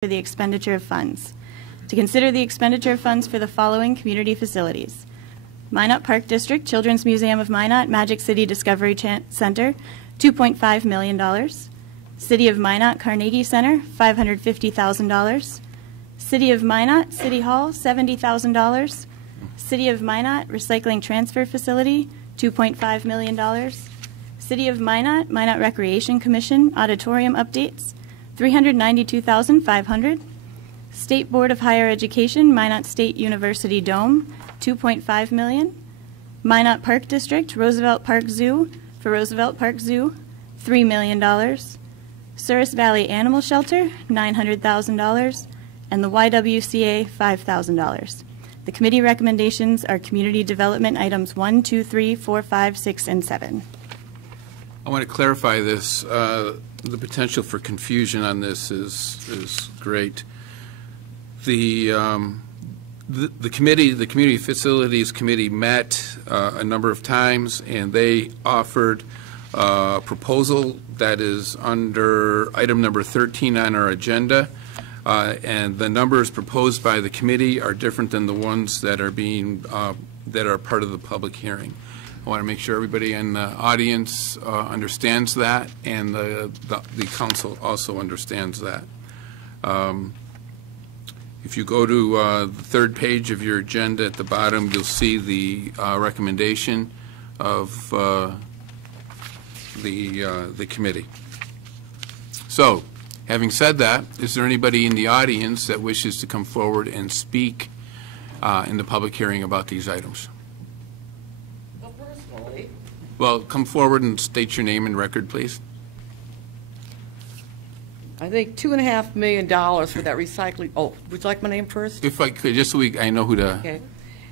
for the expenditure of funds. To consider the expenditure of funds for the following community facilities: Minot Park District Children's Museum of Minot Magic City Discovery Center, $2.5 million. City of Minot Carnegie Center, $550,000. City of Minot City Hall, $70,000. City of Minot Recycling Transfer Facility, $2.5 million. City of Minot Minot Recreation Commission Auditorium Updates, $392,500. State Board of Higher Education Minot State University Dome, $2.5 million. Minot Park District Roosevelt Park Zoo for Roosevelt Park Zoo, $3 million. Souris Valley Animal Shelter, $900,000, and the YWCA, $5,000. The committee recommendations are community development items 1, 2, 3, 4, 5, 6, and 7. I want to clarify this. The potential for confusion on this is great. The committee, the Community Facilities Committee, met a number of times, and they offered a proposal that is under item number 13 on our agenda, and the numbers proposed by the committee are different than the ones that are being that are part of the public hearing. I want to make sure everybody in the audience understands that, and the council also understands that. If you go to the third page of your agenda at the bottom, you'll see the recommendation of the committee. So, having said that, is there anybody in the audience that wishes to come forward and speak in the public hearing about these items? Well, personally, Well, come forward and state your name and record, please. I think $2.5 million for that recycling. Oh, would you like my name first? If I could, just so I know who to. Okay,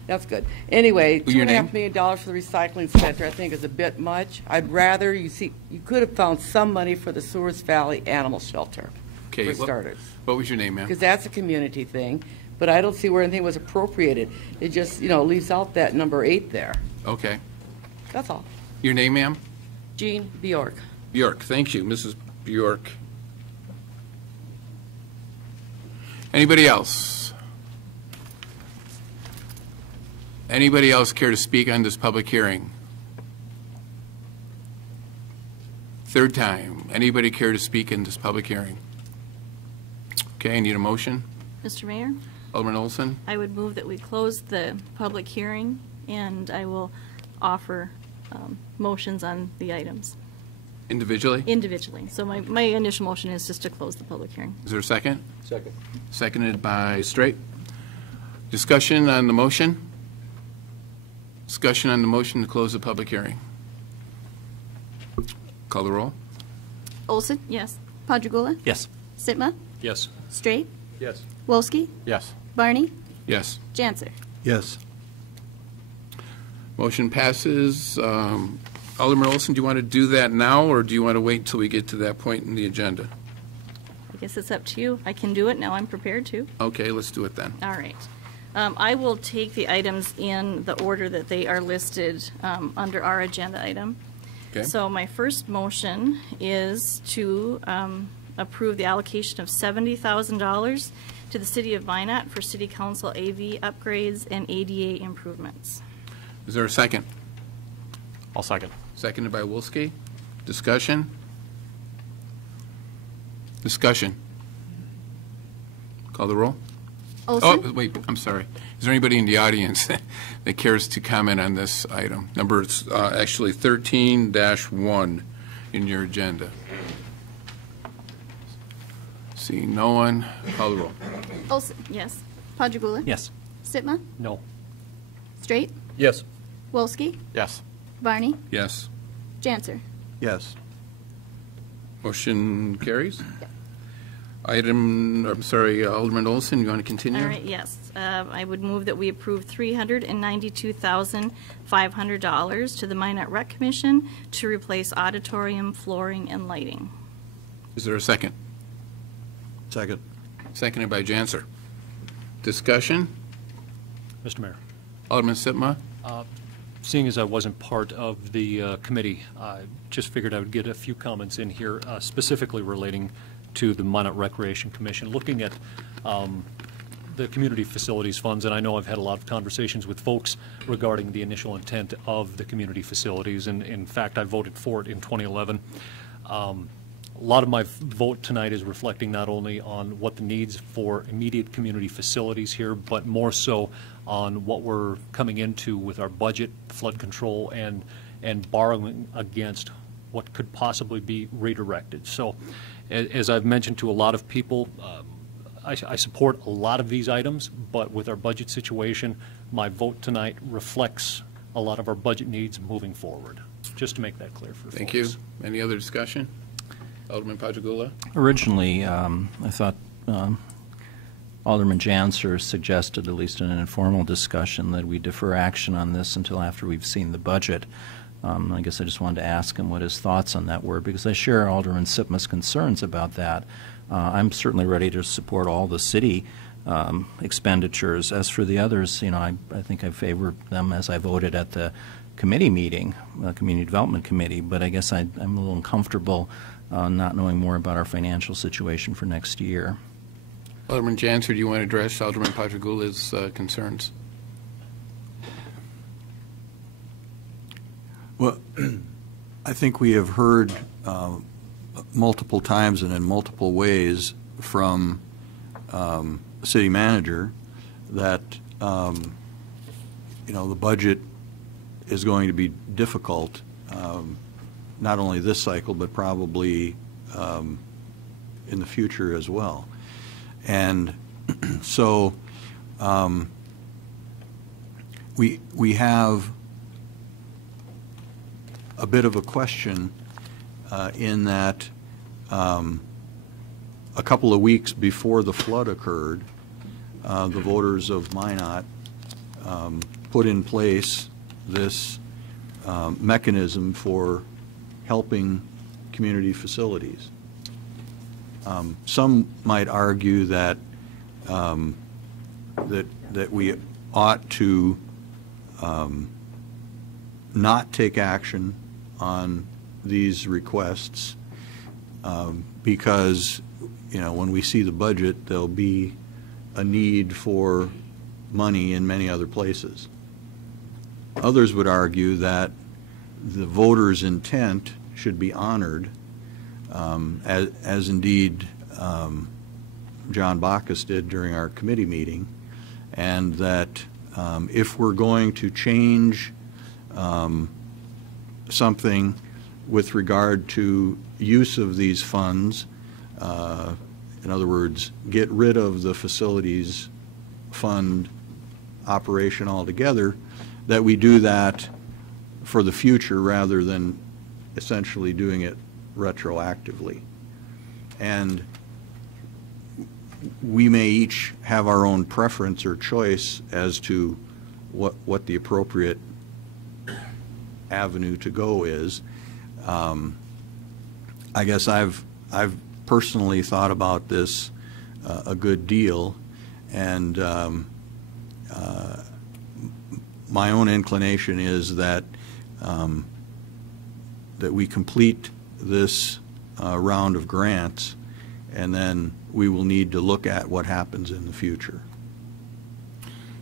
that's good. Anyway, Your name? $2.5 million for the recycling center, I think, is a bit much. I'd rather you could have found some money for the Souris Valley Animal Shelter, Okay. for starters, What was your name, ma'am? because that's a community thing. But I don't see where anything was appropriated. It just, leaves out that number 8 there. Okay. That's all. Your name, ma'am? Jean Bjork. Bjork. Thank you, Mrs. Bjork. Anybody else? Anybody else care to speak on this public hearing? Third time. Anybody care to speak in this public hearing? Okay, I need a motion. Mr. Mayor, Alderman Olson? I would move that we close the public hearing, and I will offer motions on the items Individually? individually. So my initial motion is just to close the public hearing. Is there a second? Second. Seconded by Straight. Discussion on the motion? Discussion on the motion to close the public hearing. Call the roll. Olson? Yes. Padragula? Yes. Sitma? Yes. Straight? Yes. Wolski? Yes. Barney? Yes. Janser? Yes. Motion passes. Alderman Olson, do you want to do that now, or do you want to wait until we get to that point in the agenda? I guess it's up to you. I can do it now. I'm prepared to. Okay, let's do it then. All right. I will take the items in the order that they are listed under our agenda item. Okay. So my first motion is to approve the allocation of $70,000 to the City of Minot for City Council AV upgrades and ADA improvements. Is there a second? I'll second. Seconded by Wolski. Discussion? Discussion. Call the roll. Olson? Oh, wait, I'm sorry. Is there anybody in the audience that cares to comment on this item? Number, it's actually 13-1 in your agenda. Seeing no one, call the roll. Olson? Yes. Padragula? Yes. Sitma? No. Straight? Yes. Wolski? Yes. Barney? Yes. Janser? Yes. Motion carries. Alderman Olson, you want to continue? All right, yes. I would move that we approve $392,500 to the Minot Rec Commission to replace auditorium, flooring, and lighting. Is there a second? Second. Seconded by Janser. Discussion? Mr. Mayor, Alderman Sitma? seeing as I wasn't part of the committee, I just figured I would get a few comments in here specifically relating to the Minot Recreation Commission, looking at the community facilities funds, and I know I've had a lot of conversations with folks regarding the initial intent of the community facilities, and in fact, I voted for it in 2011. A lot of my vote tonight is reflecting not only on what the needs for immediate community facilities here, but more so on what we're coming into with our budget, flood control, and borrowing against what could possibly be redirected. So, as I've mentioned to a lot of people, I support a lot of these items, but with our budget situation, my vote tonight reflects a lot of our budget needs moving forward, just to make that clear for folks. Thank you. Any other discussion? Alderman Pajagula? Originally, I thought Alderman Janser suggested, at least in an informal discussion, that we defer action on this until after we've seen the budget. I guess I just wanted to ask him what his thoughts on that were, because I share Alderman Sipma's concerns about that. I'm certainly ready to support all the city expenditures. As for the others, I think I favor them as I voted at the committee meeting, Community Development Committee, but I guess I'm a little uncomfortable not knowing more about our financial situation for next year. Alderman Janser, do you want to address Alderman Pajagula's concerns? Well, I think we have heard multiple times and in multiple ways from the city manager that the budget is going to be difficult, not only this cycle but probably in the future as well. And so we have a bit of a question in that a couple of weeks before the flood occurred, the voters of Minot put in place this mechanism for helping community facilities. Some might argue that that we ought to not take action on these requests because when we see the budget, there'll be a need for money in many other places. Others would argue that the voters' intent should be honored, as indeed John Bacchus did during our committee meeting, and that if we're going to change something with regard to use of these funds, in other words, get rid of the facilities fund operation altogether, that we do that for the future rather than essentially doing it retroactively. And we may each have our own preference or choice as to what the appropriate avenue to go is. I guess I've personally thought about this a good deal, and my own inclination is that that we complete this round of grants, and then we will need to look at what happens in the future.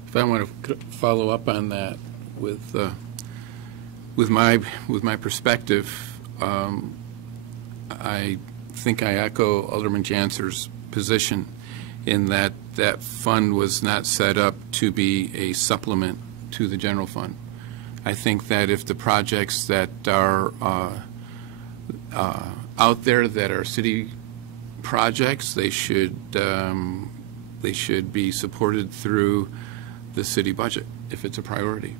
If I want to follow up on that with my perspective, I think I echo Alderman Janser's position in that that fund was not set up to be a supplement to the general fund. I think that if the projects that are out there that are city projects, they should be supported through the city budget if it's a priority.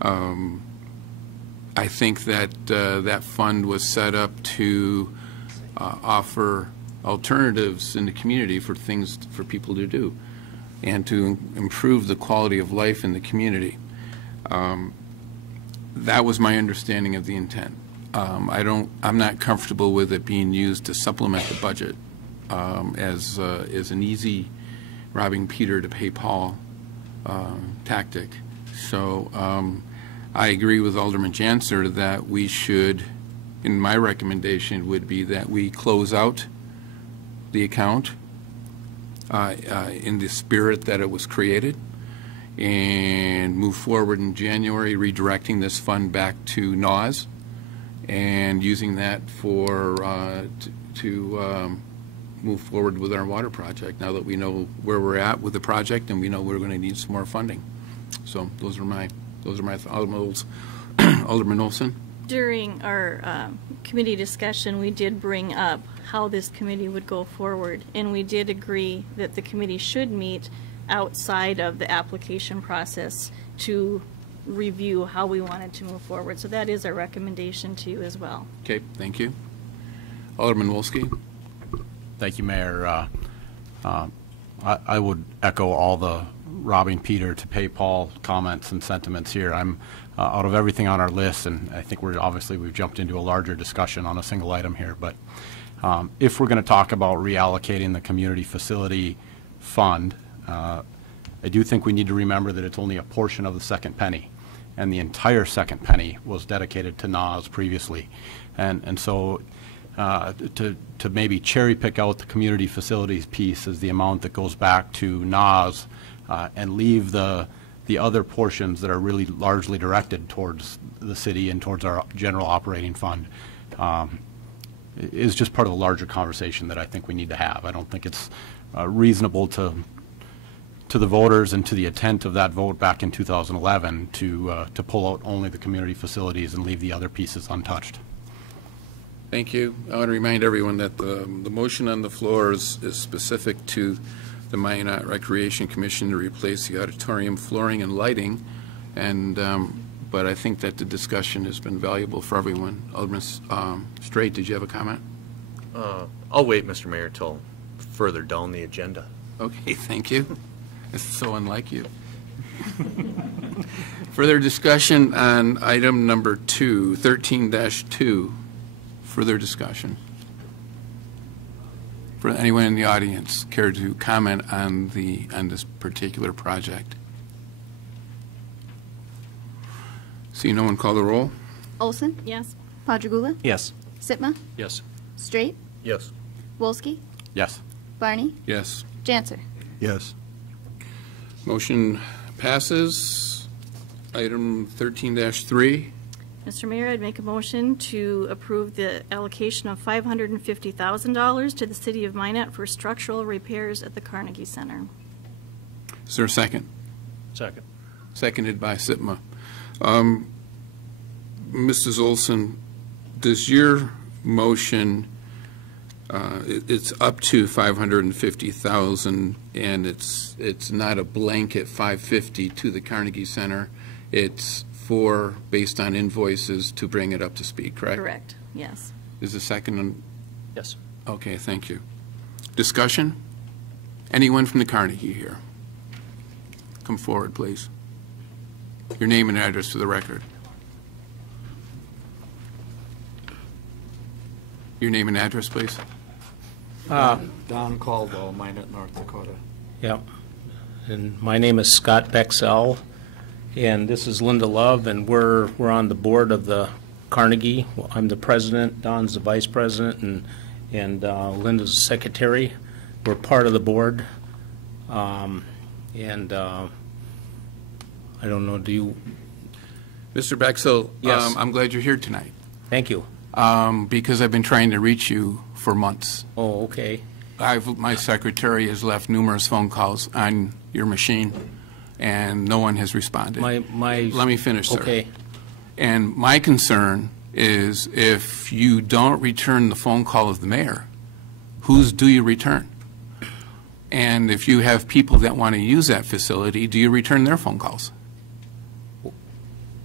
I think that that fund was set up to offer alternatives in the community for things for people to do and to improve the quality of life in the community. That was my understanding of the intent. I'm not comfortable with it being used to supplement the budget as an easy robbing Peter to pay Paul tactic. So I agree with Alderman Janser that we should, and my recommendation would be that we close out the account in the spirit that it was created, and move forward in January, redirecting this fund back to NAWS and using that for to move forward with our water project, now that we know where we're at with the project and we know we're going to need some more funding. So those are my thoughts. Alderman Olson? During our committee discussion, we did bring up how this committee would go forward, and we did agree that the committee should meet outside of the application process to review how we wanted to move forward. So that is our recommendation to you as well. Okay, thank you. Alderman Wolski? Thank you, Mayor. I would echo all the robbing Peter to pay Paul comments and sentiments here. I'm out of everything on our list, and I think we've jumped into a larger discussion on a single item here, but if we're going to talk about reallocating the community facility fund, I do think we need to remember that it's only a portion of the second penny, and the entire second penny was dedicated to NAWS previously. And so to maybe cherry pick out the community facilities piece as the amount that goes back to NAWS and leave the other portions that are really largely directed towards the city and towards our general operating fund is just part of a larger conversation that I think we need to have. I don't think it's reasonable to the voters and to the intent of that vote back in 2011 to pull out only the community facilities and leave the other pieces untouched. Thank you. I want to remind everyone that the motion on the floor is specific to the Minot Recreation Commission to replace the auditorium flooring and lighting, and but I think that the discussion has been valuable for everyone. Alderman Straight, did you have a comment? I'll wait, Mr. Mayor, till further down the agenda. Okay, thank you. It's so unlike you. Further discussion on item number 2, 13-2. Further discussion. For anyone in the audience care to comment on this particular project? See no one, call the roll. Olson? Yes? Padragula? Yes. Sitma? Yes. Straight? Yes. Wolski? Yes. Barney? Yes. Janser? Yes. Motion passes. Item 13-3. Mr. Mayor, I'd make a motion to approve the allocation of $550,000 to the city of Minot for structural repairs at the Carnegie Center. Is there a second? Second. Seconded by Sitma. Mrs. Olson, does your motion, it's up to $550,000, and it's not a blanket $550 to the Carnegie Center. It's based on invoices to bring it up to speed, correct? Correct, yes. Is the second? Yes. Okay, thank you. Discussion? Anyone from the Carnegie here? Come forward, please. Your name and address for the record. Your name and address, please. Don Caldwell, Minot, North Dakota. Yep. And my name is Scott Bexell, and this is Linda Love, and we're on the board of the Carnegie. I'm the president, Don's the vice president, and Linda's the secretary. We're part of the board. I don't know, do you? Mr. Bexell, Yes. I'm glad you're here tonight. Thank you. Because I've been trying to reach you for months. Oh, okay. My secretary has left numerous phone calls on your machine, and no one has responded. Let me finish, sir. Okay. And my concern is if you don't return the phone call of the mayor, whose do you return? And if you have people that want to use that facility, do you return their phone calls?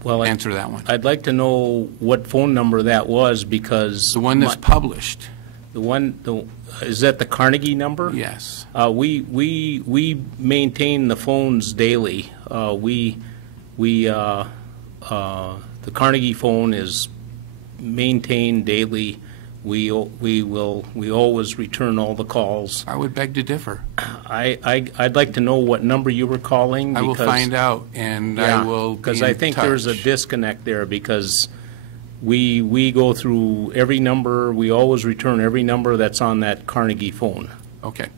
Well, Answer that one. I'd like to know what phone number that was, because The one that's published. is that the Carnegie number? Yes. We maintain the phones daily. The Carnegie phone is maintained daily. We always return all the calls. I would beg to differ. I'd like to know what number you were calling. I will find out, and I will be in touch. Because I think there's a disconnect there, because we go through every number, we always return every number that's on that Carnegie phone. Okay.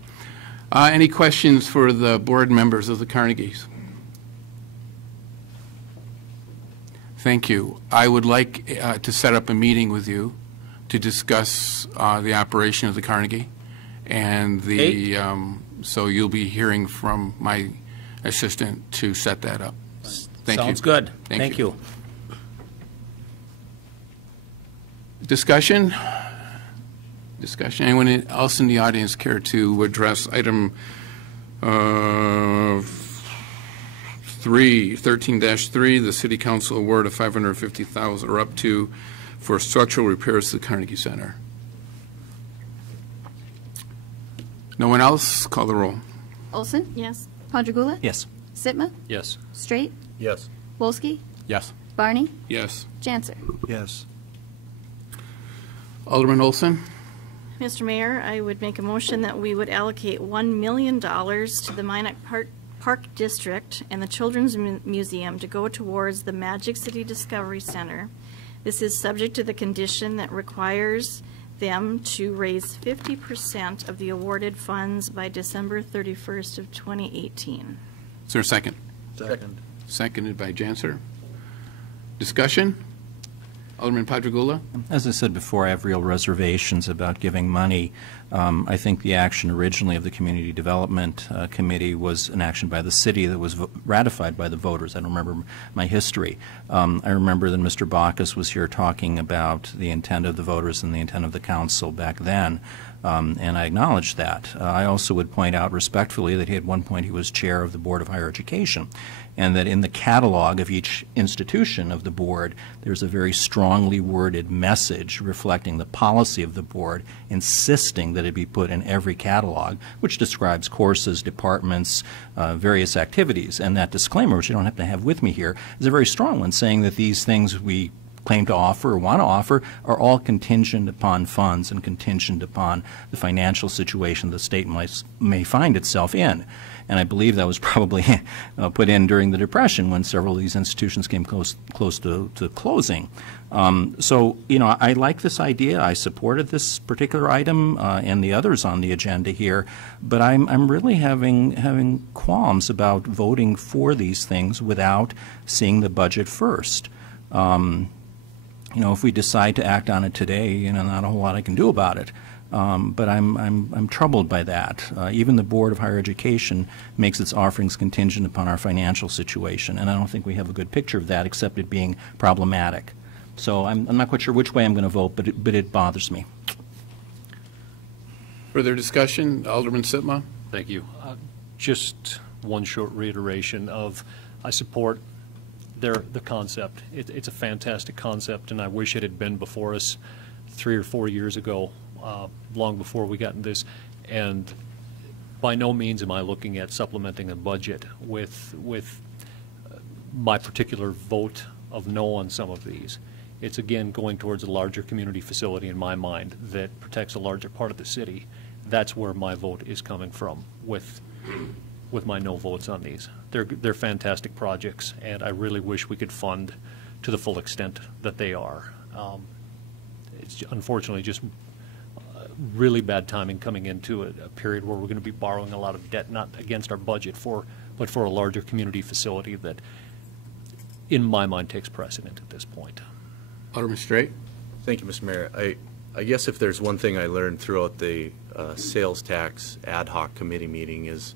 Any questions for the board members of the Carnegies? Thank you. I would like to set up a meeting with you to discuss the operation of the Carnegie, and the so you'll be hearing from my assistant to set that up. Thank you. Sounds good. Thank you. Discussion? Discussion. Anyone else in the audience care to address item 13-3, the City Council award of $550,000 or up to for structural repairs to the Carnegie Center? No one else? Call the roll. Olson? Yes. Padragula? Yes. Sitma? Yes. Straight? Yes. Wolski? Yes. Barney? Yes. Janser? Yes. Alderman Olson? Mr. Mayor, I would make a motion that we would allocate $1 million to the Minot Park District and the Children's Museum to go towards the Magic City Discovery Center. This is subject to the condition that requires them to raise 50% of the awarded funds by December 31st of 2018. Is there a second? Second. Seconded by Janser. Discussion? Alderman Padragula? As I said before, I have real reservations about giving money. I think the action originally of the Community Development Committee was an action by the city that was ratified by the voters. I don't remember my history. I remember that Mr. Bacchus was here talking about the intent of the voters and the intent of the council back then, and I acknowledge that. I also would point out respectfully that at one point he was chair of the Board of Higher Education, and that in the catalog of each institution of the board, there's a very strongly worded message reflecting the policy of the board, insisting that it be put in every catalog, which describes courses, departments, various activities. And that disclaimer, which you don't have to have with me here, is a very strong one, saying that these things we claim to offer or want to offer are all contingent upon funds and contingent upon the financial situation the state may find itself in. And I believe that was probably put in during the Depression when several of these institutions came close to closing. So, you know, I like this idea. I supported this particular item and the others on the agenda here, but I'm really having qualms about voting for these things without seeing the budget first. You know, if we decide to act on it today, you know, not a whole lot I can do about it. But I'm troubled by that. Even the Board of Higher Education makes its offerings contingent upon our financial situation, and I don't think we have a good picture of that, except it being problematic. So I'm not quite sure which way I'm going to vote, but it bothers me. Further discussion? Alderman Sitma? Thank you. Just one short reiteration of I support the concept. It's a fantastic concept, and I wish it had been before us 3 or 4 years ago. Long before we got in this, and by no means am I looking at supplementing a budget with my particular vote of no on some of these. It's again going towards a larger community facility in my mind that protects a larger part of the city. That's where my vote is coming from with my no votes on these. They're fantastic projects, and I really wish we could fund to the full extent that they are. It's unfortunately just really bad timing coming into a period where we're going to be borrowing a lot of debt, not against our budget, but for a larger community facility that, in my mind, takes precedent at this point. Alderman Straight? Thank you, Mr. Mayor. I guess if there's one thing I learned throughout the sales tax ad hoc committee meeting is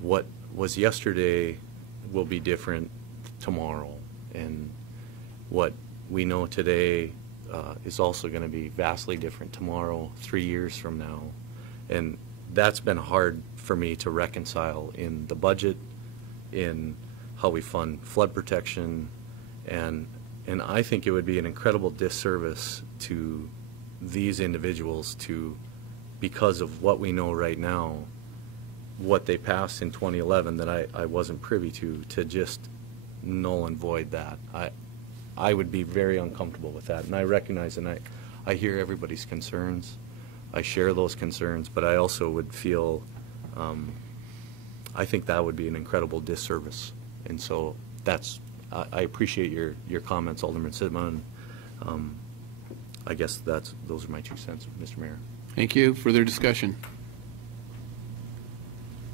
what was yesterday will be different tomorrow, and what we know today is also going to be vastly different tomorrow, 3 years from now. And that's been hard for me to reconcile in the budget, in how we fund flood protection, and I think it would be an incredible disservice to these individuals to, because of what we know right now, what they passed in 2011 that I wasn't privy to just null and void that. I would be very uncomfortable with that, and I recognize and I hear everybody's concerns. I share those concerns, but I also would feel, I think that would be an incredible disservice. And so I appreciate your comments, Alderman Sitma, and I guess those are my 2 cents, Mr. Mayor. Thank you. Further discussion?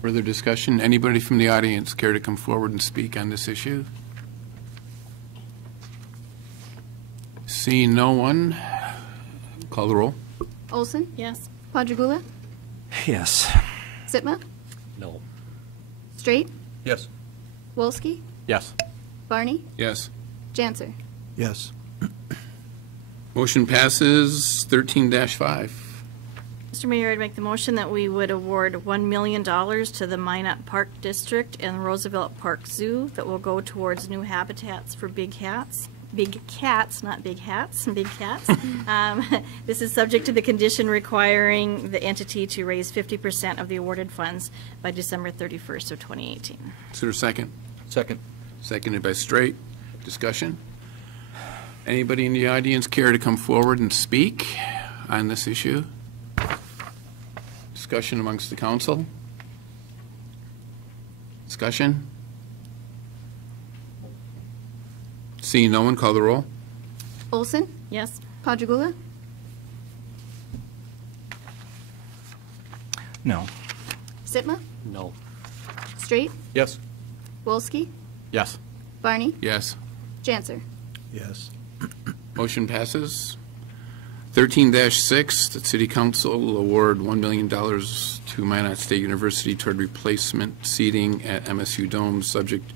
Further discussion? Anybody from the audience care to come forward and speak on this issue? Seeing no one, call the roll. Olson? Yes. Quadrigula? Yes. Sitma? No. Straight? Yes. Wolski? Yes. Barney? Yes. Janser? Yes. Motion passes 13-5. Mr. Mayor, I'd make the motion that we would award $1 million to the Minot Park District and Roosevelt Park Zoo that will go towards new habitats for big cats. Big cats, not big hats, big cats. This is subject to the condition requiring the entity to raise 50% of the awarded funds by December 31st of 2018. Is there a second? Second. Seconded by Straight. Discussion? Anybody in the audience care to come forward and speak on this issue? Discussion amongst the council? Discussion? Seeing no one, call the roll. Olson? Yes. Quadrigula? No. Sitma? No. Straight? Yes. Wolski? Yes. Barney? Yes. Janser? Yes. Motion passes. 13-6, that City Council award $1 million to Minot State University toward replacement seating at MSU Dome, subject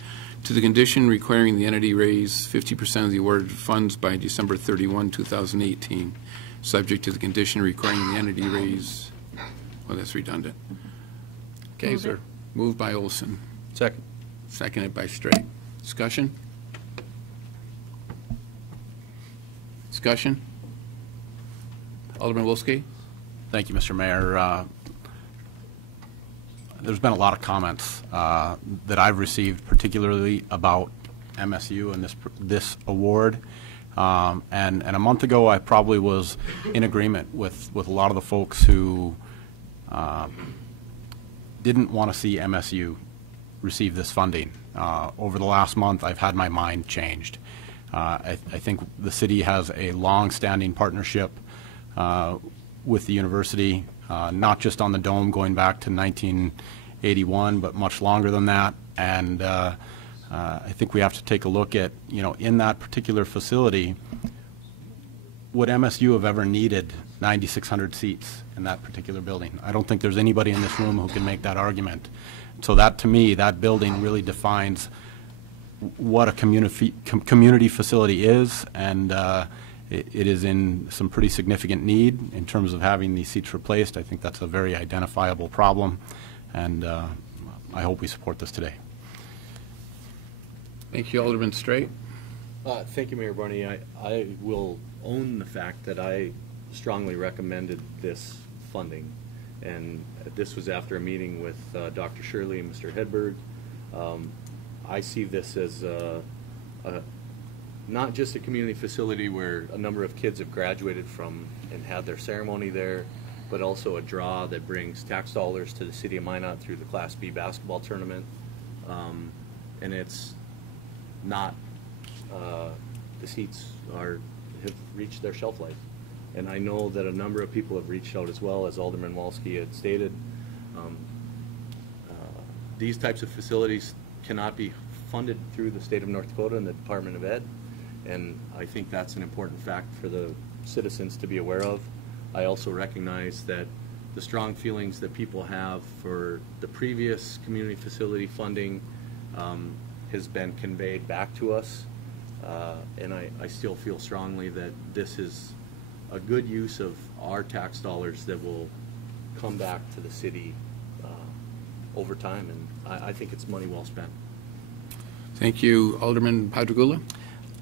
to the condition requiring the entity raise 50% of the awarded funds by December 31, 2018, subject to the condition requiring the entity raise, well, that's redundant. Okay, Move sir. it. Moved by Olson, Second. seconded by Straight. Discussion? Discussion? Alderman Wolski? Thank you, Mr. Mayor. There's been a lot of comments that I've received, particularly about MSU and this award. And a month ago, I probably was in agreement with a lot of the folks who didn't want to see MSU receive this funding. Over the last month, I've had my mind changed. I think the city has a long-standing partnership with the university, not just on the dome going back to 1981, but much longer than that. And I think we have to take a look at, in that particular facility, would MSU have ever needed 9,600 seats in that particular building? I don't think there's anybody in this room who can make that argument. So that, to me, that building really defines what a community facility is, and it is in some pretty significant need in terms of having these seats replaced. I think that's a very identifiable problem, and I hope we support this today. Thank you, Alderman Straight. Thank you, Mayor Barney. I will own the fact that I strongly recommended this funding, and this was after a meeting with Dr. Shirley and Mr. Hedberg. I see this as not just a community facility where a number of kids have graduated from and had their ceremony there, but also a draw that brings tax dollars to the city of Minot through the Class B basketball tournament. And it's not, the seats have reached their shelf life. And I know that a number of people have reached out as well, as Alderman Walski had stated. These types of facilities cannot be funded through the state of North Dakota and the Department of Ed, and I think that's an important fact for the citizens to be aware of. I also recognize that the strong feelings that people have for the previous community facility funding has been conveyed back to us, and I still feel strongly that this is a good use of our tax dollars that will come back to the city over time, and I think it's money well spent. Thank you, Alderman Padrigula.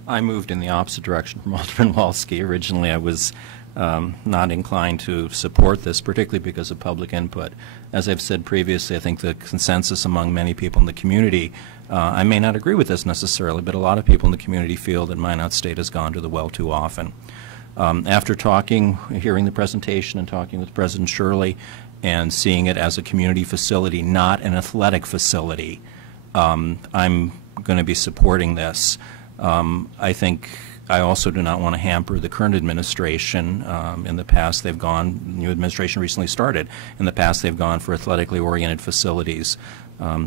I moved in the opposite direction from Alderman Walski. Originally, I was not inclined to support this, particularly because of public input. As I've said previously, I think the consensus among many people in the community, I may not agree with this necessarily, but a lot of people in the community feel that Minot State has gone to the well too often. After hearing the presentation and talking with President Shirley and seeing it as a community facility, not an athletic facility, I'm going to be supporting this. I think I also do not want to hamper the current administration. In the past, they've gone, new administration recently started. In the past, they've gone for athletically oriented facilities.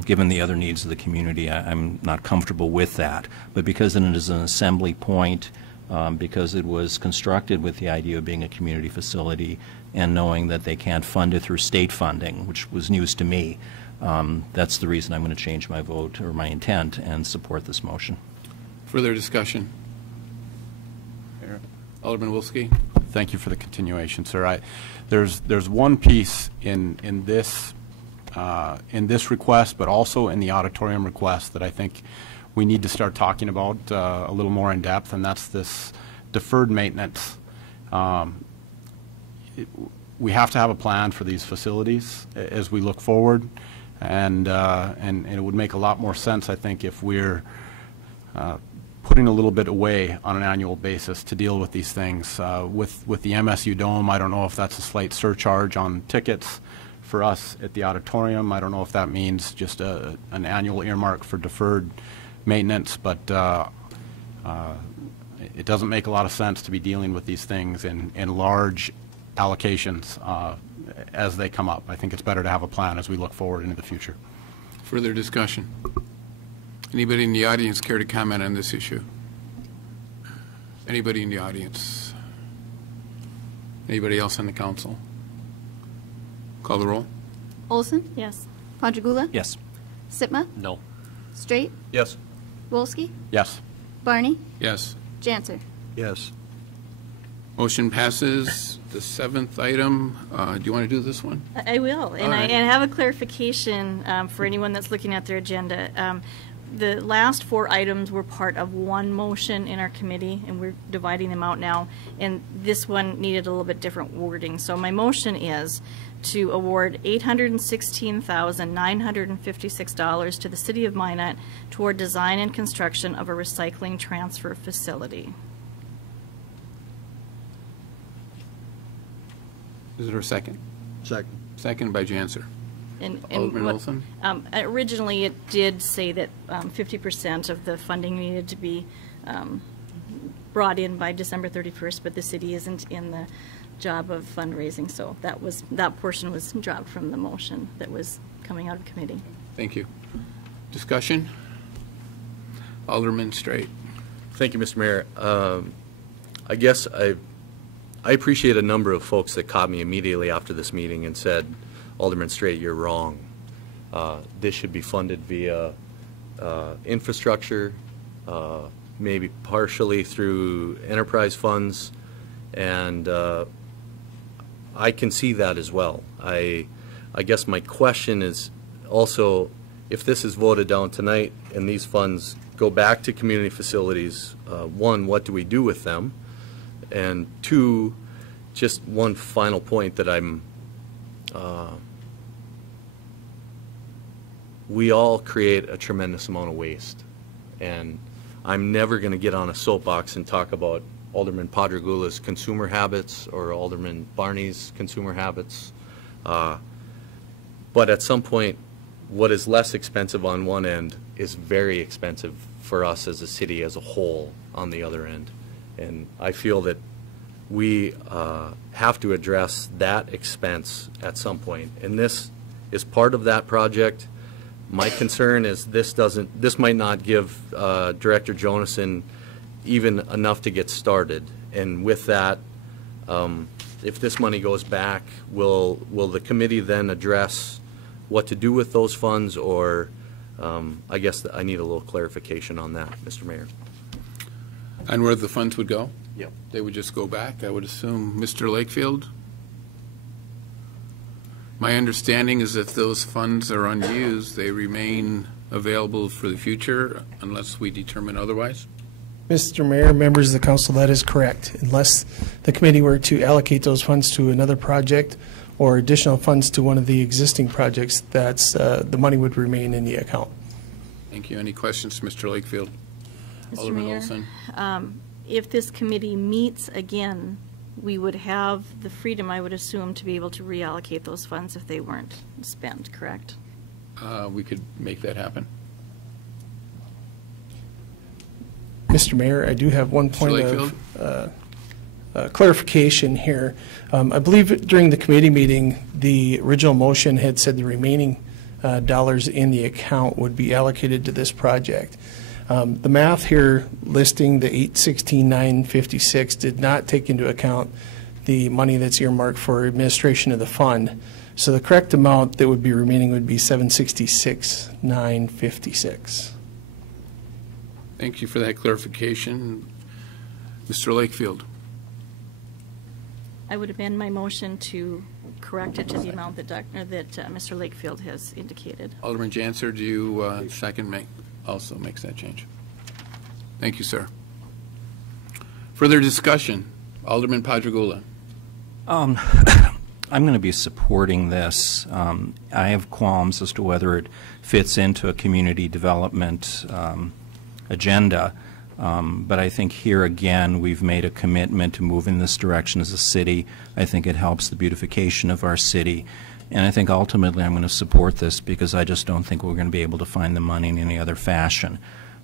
Given the other needs of the community, I'm not comfortable with that. But because it is an assembly point, because it was constructed with the idea of being a community facility and knowing that they can't fund it through state funding, which was news to me, that's the reason I'm going to change my vote or my intent and support this motion. Further discussion? Alderman Wolski. Thank you for the continuation, sir. There's one piece in this request, but also in the auditorium request that I think we need to start talking about a little more in depth, and that's this deferred maintenance. We have to have a plan for these facilities as we look forward, and it would make a lot more sense, I think, if we're putting a little bit away on an annual basis to deal with these things. With the MSU Dome, I don't know if that's a slight surcharge on tickets for us at the auditorium. I don't know if that means just an annual earmark for deferred maintenance, but it doesn't make a lot of sense to be dealing with these things in large allocations as they come up. I think it's better to have a plan as we look forward into the future. Further discussion? Anybody in the audience care to comment on this issue? Anybody in the audience? Anybody else on the council? Call the roll. Olson? Yes. Padragula? Yes. Sitma? No. Straight? Yes. Wolski? Yes. Barney? Yes. Janser? Yes. Motion passes. The seventh item, do you want to do this one? I will, and All right. I have a clarification for anyone that's looking at their agenda. The last four items were part of one motion in our committee, and we're dividing them out now, and this one needed a little bit different wording. So my motion is to award $816,956 to the City of Minot toward design and construction of a recycling transfer facility. Is there a second? Second. Second by Janser. And Alderman what- Wilson? Originally, it did say that 50% of the funding needed to be brought in by December 31st, but the city isn't in the job of fundraising, so that portion was dropped from the motion that was coming out of committee. Thank you. Discussion? Alderman Straight. Thank you, Mr. Mayor. I guess I appreciate a number of folks that caught me immediately after this meeting and said, Alderman Straight, you're wrong. This should be funded via infrastructure, maybe partially through enterprise funds, and I can see that as well. I guess my question is also, if this is voted down tonight and these funds go back to community facilities, one, what do we do with them? And two, just one final point that we all create a tremendous amount of waste. And I'm never going to get on a soapbox and talk about Alderman Padragula's consumer habits or Alderman Barney's consumer habits. But at some point, what is less expensive on one end is very expensive for us as a city as a whole on the other end. And I feel that we have to address that expense at some point. And this is part of that project. My concern is this might not give Director Jonason even enough to get started. And with that, if this money goes back, will the committee then address what to do with those funds, or I guess I need a little clarification on that, Mr. Mayor. And where the funds would go? Yep. They would just go back, I would assume. Mr. Lakefield? My understanding is if those funds are unused, they remain available for the future unless we determine otherwise? Mr. Mayor, members of the council, that is correct. Unless the committee were to allocate those funds to another project or additional funds to one of the existing projects, that's the money would remain in the account. Thank you. Any questions, Mr. Lakefield? Mr. Alderman Mayor, Olson? if this committee meets again, we would have the freedom, I would assume, to be able to reallocate those funds if they weren't spent, correct? We could make that happen. Mr. Mayor, I do have one point Lakefield? of clarification here. I believe during the committee meeting, the original motion had said the remaining dollars in the account would be allocated to this project. The math here listing the $816,956 did not take into account the money that's earmarked for administration of the fund. So the correct amount that would be remaining would be $766,956. Thank you for that clarification. Mr. Lakefield? I would amend my motion to correct it to the amount that Mr. Lakefield has indicated. Alderman Janser, do you also makes that change? Thank you, sir. Further discussion? Alderman Padragula. I'm going to be supporting this. I have qualms as to whether it fits into a community development agenda. But I think here again we've made a commitment to move in this direction as a city. I think it helps the beautification of our city. And I think ultimately I'm going to support this because I just don't think we're going to be able to find the money in any other fashion.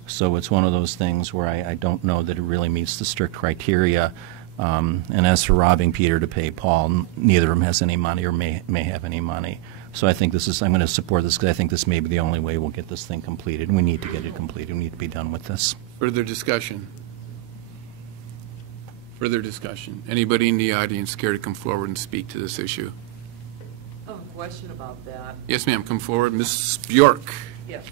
So it's one of those things where I don't know that it really meets the strict criteria. And as for robbing Peter to pay Paul, neither of them has any money or may have any money. So I think I'm going to support this because I think this may be the only way we'll get this thing completed. And we need to get it completed. We need to be done with this. Further discussion? Further discussion? Anybody in the audience care to come forward and speak to this issue? I have a question about that. Yes, ma'am. Come forward. Ms. Bjork. Yes.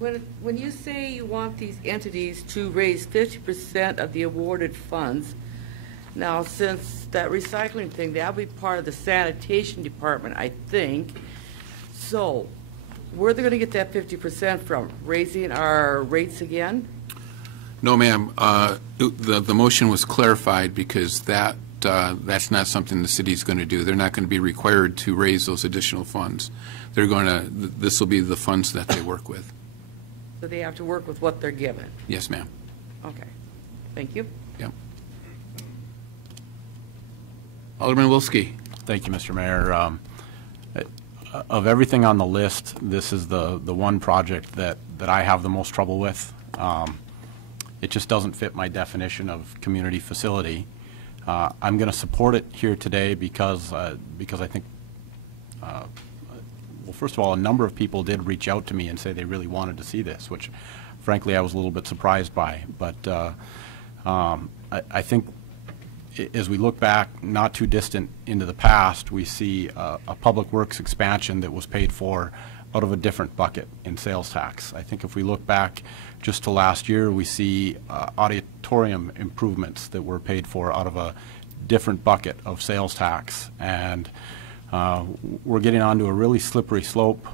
When you say you want these entities to raise 50% of the awarded funds, now since that recycling thing, that'll be part of the sanitation department, I think. So where are they going to get that 50% from? Raising our rates again? No, ma'am. The motion was clarified because that's not something the city's going to do. They're not going to be required to raise those additional funds. This will be the funds that they work with. So they have to work with what they're given? Yes, ma'am. Okay. Thank you. Yep. Alderman Wilski. Thank you, Mr. Mayor. Of everything on the list, this is the one project that I have the most trouble with. It just doesn't fit my definition of community facility. I'm going to support it here today because I think, well, first of all, a number of people did reach out to me and say they really wanted to see this, which frankly I was a little bit surprised by. But I think as we look back not too distant into the past, we see a public works expansion that was paid for out of a different bucket in sales tax. I think if we look back just to last year, we see auditorium improvements that were paid for out of a different bucket of sales tax. And we're getting onto a really slippery slope.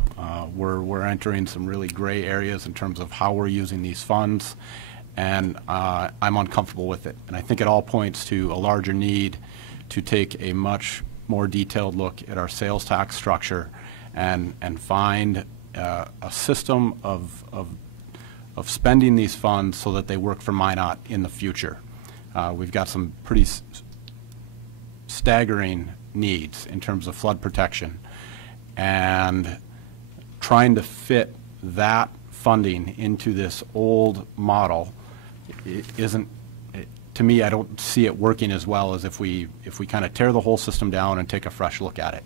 We're entering some really gray areas in terms of how we're using these funds, and I'm uncomfortable with it. And I think it all points to a larger need to take a much more detailed look at our sales tax structure and find a system of spending these funds so that they work for Minot in the future. We've got some pretty staggering needs in terms of flood protection, and trying to fit that funding into this old model isn't, to me, I don't see it working as well as if we kind of tear the whole system down and take a fresh look at it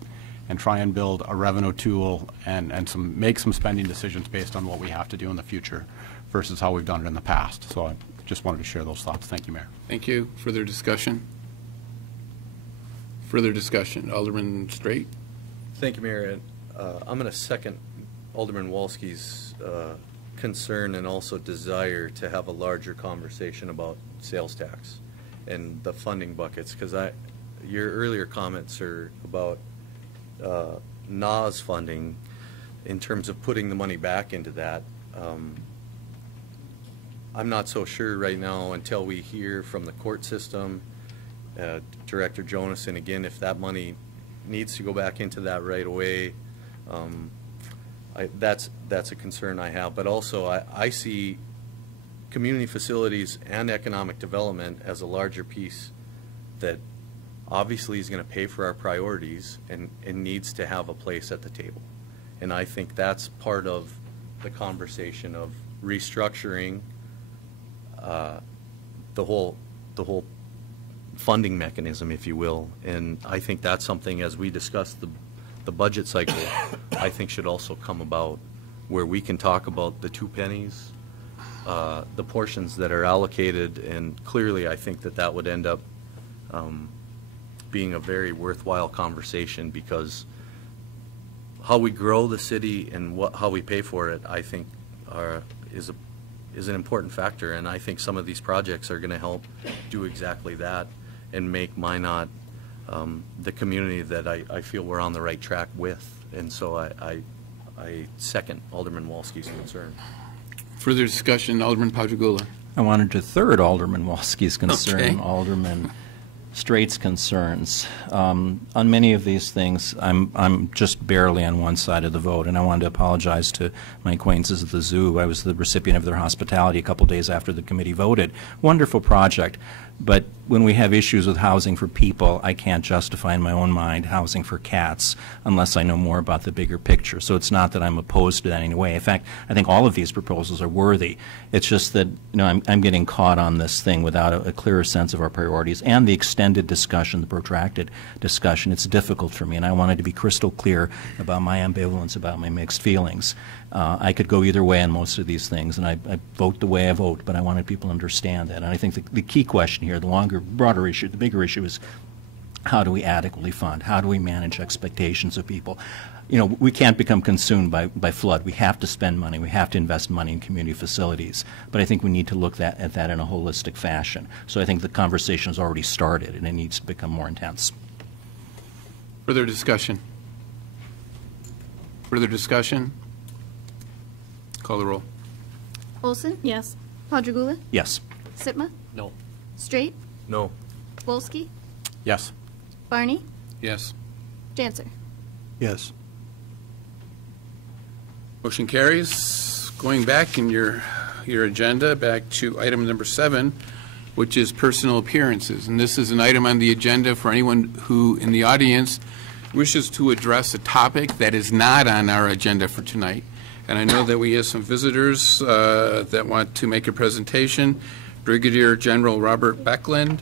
and try and build a revenue tool and make some spending decisions based on what we have to do in the future versus how we've done it in the past. So I just wanted to share those thoughts. Thank you, Mayor. Thank you. Further discussion? Further discussion. Alderman Straight. Thank you, Mayor. I'm going to second Alderman Walski's concern and also desire to have a larger conversation about sales tax and the funding buckets, because your earlier comments are about NAS funding in terms of putting the money back into that. I'm not so sure right now until we hear from the court system, Director Jonas, and again, if that money needs to go back into that right away, that's a concern I have. But also, I see community facilities and economic development as a larger piece that obviously is going to pay for our priorities and needs to have a place at the table. And I think that's part of the conversation of restructuring the whole funding mechanism, if you will. And I think that's something, as we discuss the budget cycle, I think should also come about, where we can talk about the 2 pennies, the portions that are allocated, and clearly I think that would end up being a very worthwhile conversation, because how we grow the city and how we pay for it, I think is an important factor. And I think some of these projects are going to help do exactly that and make Minot the community that I feel we're on the right track with. And so I second Alderman Walski's concern. Further discussion, Alderman Padragula. I wanted to third Alderman Walski's concern, Okay. Alderman Straight's concerns. On many of these things, I'm just barely on one side of the vote, and I wanted to apologize to my acquaintances at the zoo. I was the recipient of their hospitality a couple days after the committee voted. Wonderful project. But when we have issues with housing for people, I can't justify in my own mind housing for cats unless I know more about the bigger picture. So it's not that I'm opposed to that in any way. In fact, I think all of these proposals are worthy. It's just that, I'm getting caught on this thing without a clearer sense of our priorities and the extended discussion, the protracted discussion. It's difficult for me, and I wanted to be crystal clear about my ambivalence, about my mixed feelings. I could go either way on most of these things, and I vote the way I vote, but I wanted people to understand that. And I think the key question here, the longer, broader issue, the bigger issue is, how do we adequately fund? How do we manage expectations of people? We can't become consumed by flood. We have to spend money. We have to invest money in community facilities. But I think we need to look at that in a holistic fashion. So I think the conversation has already started, and it needs to become more intense. Further discussion? Further discussion? Call the roll. Olson? Yes. Padragula? Yes. Sitma? No. Straight? No. Wolski? Yes. Barney? Yes. Janser? Yes. Motion carries. Going back in your agenda, back to item number 7, which is personal appearances. And this is an item on the agenda for anyone who in the audience wishes to address a topic that is not on our agenda for tonight. And I know that we have some visitors that want to make a presentation. Brigadier General Robert Beckland,